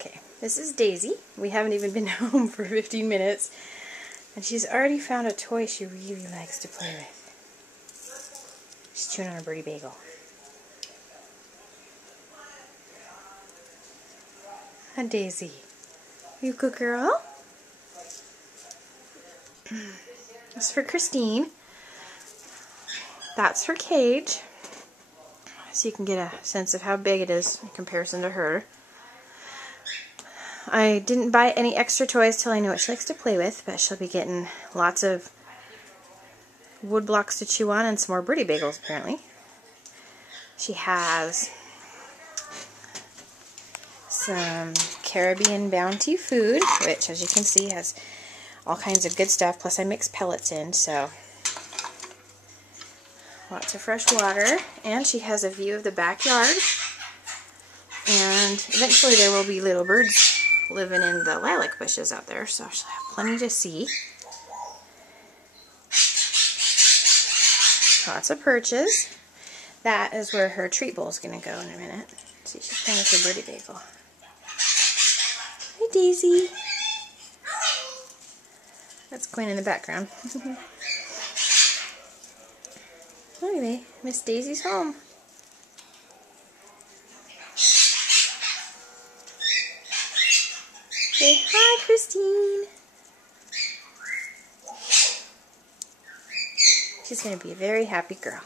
Okay, this is Daisy. We haven't even been home for 15 minutes, and she's already found a toy she really likes to play with. She's chewing on a birdie bagel. Hi, Daisy. You good girl? That's for Christine. That's her cage, so you can get a sense of how big it is in comparison to her. I didn't buy any extra toys till I know what she likes to play with, but she'll be getting lots of wood blocks to chew on and some more birdie bagels, apparently. She has some Caribbean Bounty food, which, as you can see, has all kinds of good stuff, plus I mix pellets in, so lots of fresh water. And she has a view of the backyard, and eventually there will be little birds living in the lilac bushes out there, so she'll have plenty to see. Lots of perches. That is where her treat bowl is going to go in a minute. See, she's playing with her birdie bagel. Hi, Daisy. That's Quinn in the background. Anyway, Miss Daisy's home. Say hi, Christine. She's going to be a very happy girl.